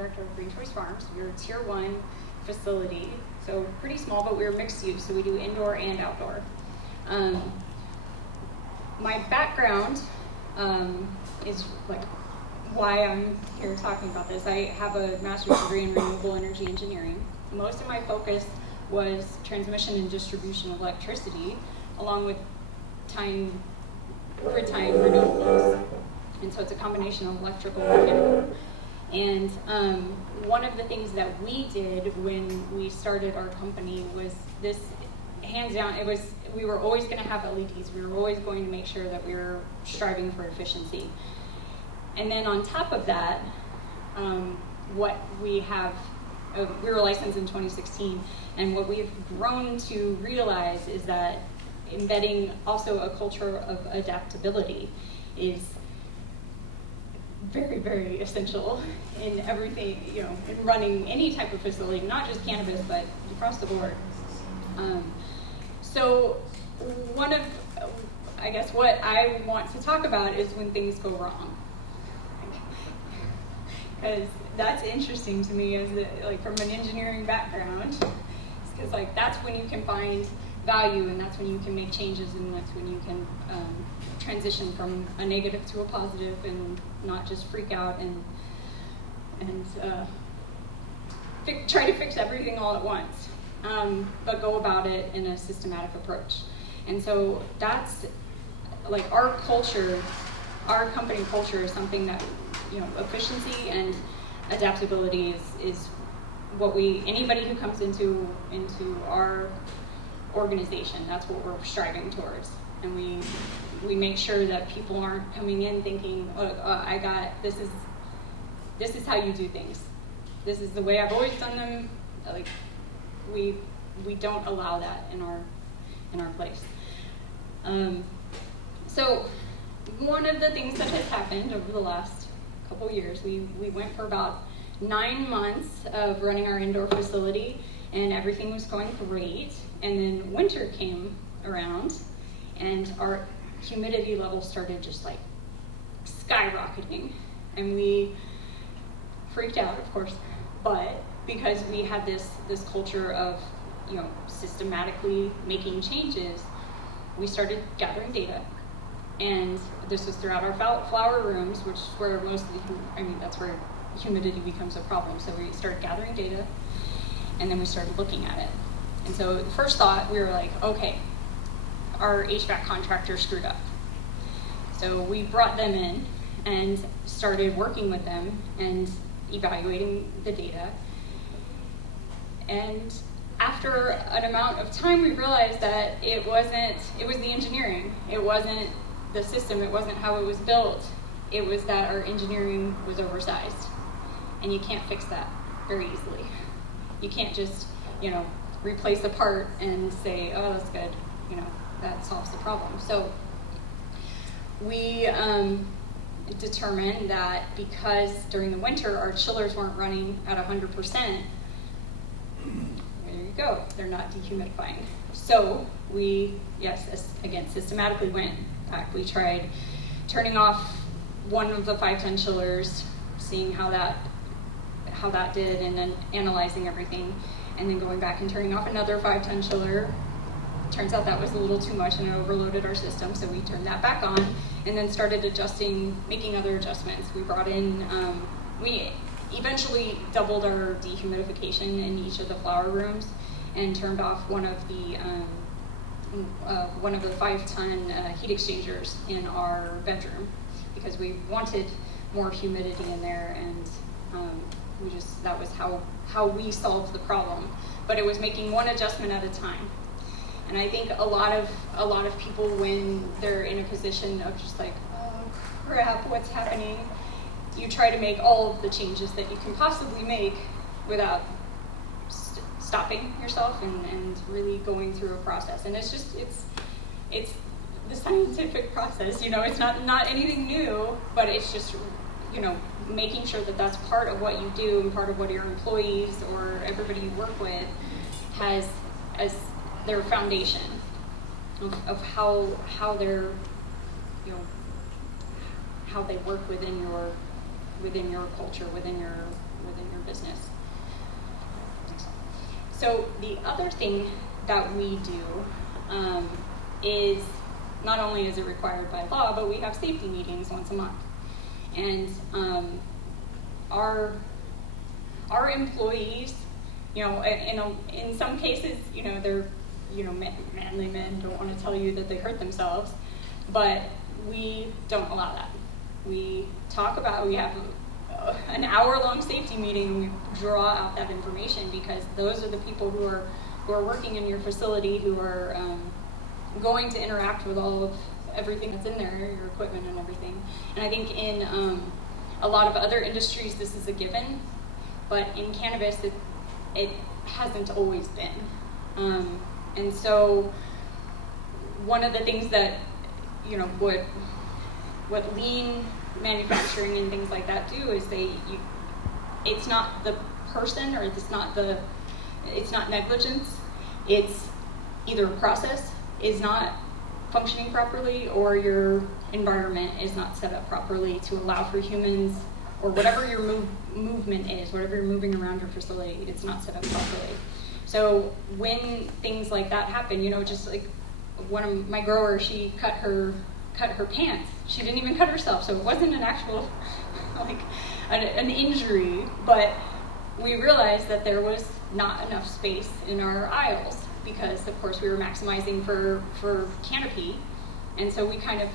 director of Green Choice Farms. We're a tier 1 facility, so pretty small, but we're mixed use, so we do indoor and outdoor. My background is like why I'm here talking about this. I have a master's degree in renewable energy engineering. Most of my focus was transmission and distribution of electricity, along with grid tying renewables. And so it's a combination of electrical and mechanical. And one of the things that we did when we started our company was this, hands down, we were always going to have LEDs. We were always going to make sure that we were striving for efficiency. And then on top of that, what we have, we were licensed in 2016, and what we've grown to realize is that embedding also a culture of adaptability is very, very essential in everything, in running any type of facility, not just cannabis, but across the board. So one of, I guess, what I want to talk about is when things go wrong. Because that's interesting to me from an engineering background, because that's when you can find value, and that's when you can make changes, and that's when you can transition from a negative to a positive, and not just freak out and try to fix everything all at once, but go about it in a systematic approach. And so that's our culture, our company culture is something that, efficiency and adaptability is what anybody who comes into our organization, that's what we're striving towards. And we make sure that people aren't coming in thinking, this is how you do things. This is the way I've always done them. We don't allow that in our place. So one of the things that has happened over the last couple years, we went for about 9 months of running our indoor facility, and everything was going great. And then winter came around, and our humidity level started just skyrocketing, and we freaked out, of course. But because we had this culture of systematically making changes, we started gathering data. And this was throughout our flower rooms, which is where that's where humidity becomes a problem. So we started gathering data, and then we started looking at it. And so the first thought, we were like, okay, our HVAC contractor screwed up. So we brought them in and started working with them and evaluating the data. And after an amount of time, we realized that it was the engineering. It wasn't the system. It wasn't how it was built. It was that our engineering was oversized. And you can't fix that very easily. You can't just, replace a part and say, oh, that's good. That solves the problem. So we determined that because during the winter our chillers weren't running at 100%, there you go, they're not dehumidifying. So we, systematically went back. We tried turning off one of the 5-ton chillers, seeing how that did, and then analyzing everything, and then going back and turning off another 5-ton chiller. Turns out that was a little too much and it overloaded our system, so we turned that back on and then started making other adjustments. We brought in, we eventually doubled our dehumidification in each of the flower rooms and turned off one of the 5-ton heat exchangers in our bedroom because we wanted more humidity in there, and that was how we solved the problem. But it was making one adjustment at a time. And I think a lot of people, when they're in a position of just oh crap, what's happening, you try to make all of the changes that you can possibly make without stopping yourself and really going through a process. And it's the scientific process, it's not anything new, but it's just, making sure that that's part of what you do and part of what your employees or everybody you work with has as their foundation of how they're, how they work within within your culture, within your business. So the other thing that we do is, not only is it required by law, but we have safety meetings once a month. And our employees, in some cases, they're, manly men don't want to tell you that they hurt themselves, but we don't allow that. We have an hour-long safety meeting, and we draw out that information, because those are the people who are working in your facility, who are going to interact with all of everything that's in there, your equipment and everything. And I think in a lot of other industries this is a given, but in cannabis it hasn't always been. And so one of the things that, what lean manufacturing and things like that do is it's not the person, or it's not negligence, it's either a process is not functioning properly, or your environment is not set up properly to allow for humans, or whatever your movement is, whatever you're moving around your facility, it's not set up properly. So when things like that happen, just like one of my growers, she cut her pants. She didn't even cut herself, so it wasn't an actual an injury, but we realized that there was not enough space in our aisles, because of course we were maximizing for canopy, and so we kind of,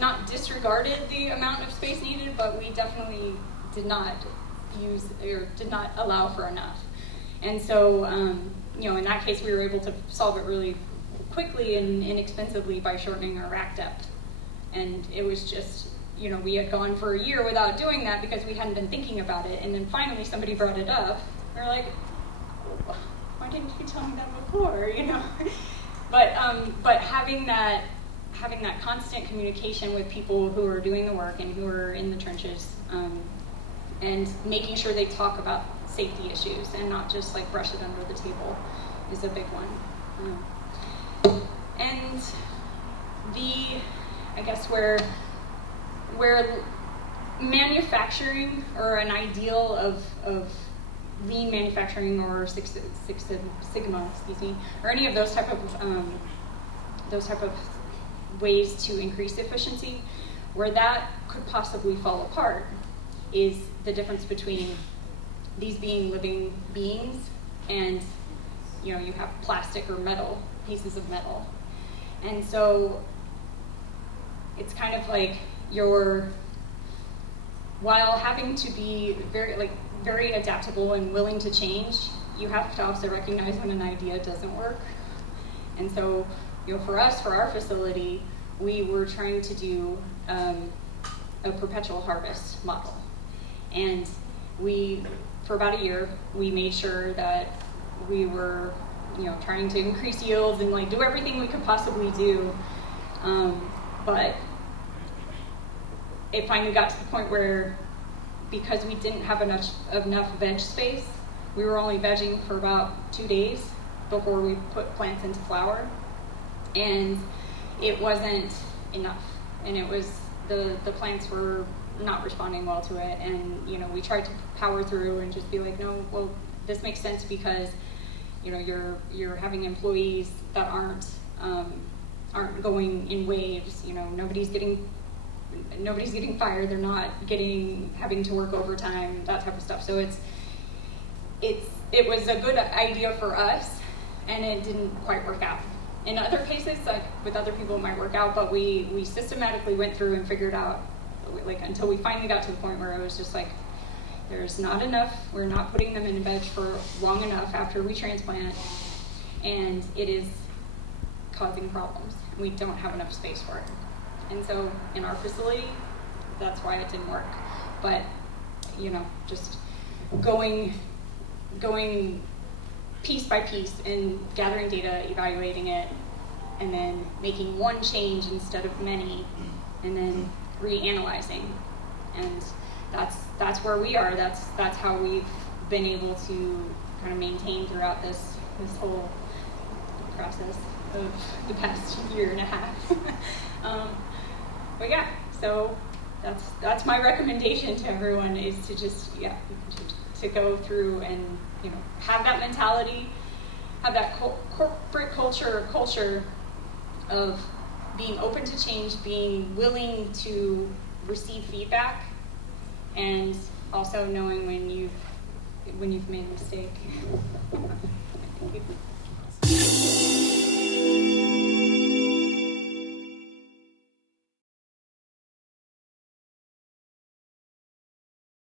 not disregarded the amount of space needed, but we definitely did not allow for enough. And so, in that case, we were able to solve it really quickly and inexpensively by shortening our rack depth. And it was just, we had gone for a year without doing that because we hadn't been thinking about it. And then finally somebody brought it up. We're like, why didn't you tell me that before, But having that constant communication with people who are doing the work and who are in the trenches, and making sure they talk about safety issues and not just brush it under the table is a big one. And I guess where manufacturing, or an ideal of lean manufacturing, or Six Sigma, or any of those type of ways to increase efficiency, where that could possibly fall apart is the difference between these being living beings and, you have plastic or metal, pieces of metal. And so it's kind of like while having to be very adaptable and willing to change, you have to also recognize when an idea doesn't work. And so, for us, for our facility, we were trying to do a perpetual harvest model. And for about a year, we made sure that we were, trying to increase yields and do everything we could possibly do. But it finally got to the point where, because we didn't have enough veg space, we were only vegging for about 2 days before we put plants into flower. And it wasn't enough. And it was, the plants were not responding well to it. And, we tried to power through and just be like, no, well, this makes sense because, you're having employees that aren't going in waves. Nobody's getting fired. They're not having to work overtime, that type of stuff. So it was a good idea for us, and it didn't quite work out. In other cases, with other people, it might work out, but we systematically went through and figured out, until we finally got to the point where it was just there's not enough, we're not putting them in veg for long enough after we transplant, and it is causing problems. We don't have enough space for it. And so in our facility, that's why it didn't work. But, just going piece by piece and gathering data, evaluating it, and then making one change instead of many, and then reanalyzing. And that's where we are. That's how we've been able to kind of maintain throughout this whole process of the past year and a half. But yeah, so that's my recommendation to everyone, is to just to go through and have that mentality, have that corporate culture of being open to change, being willing to receive feedback, and also knowing when you've made a mistake. Thank you.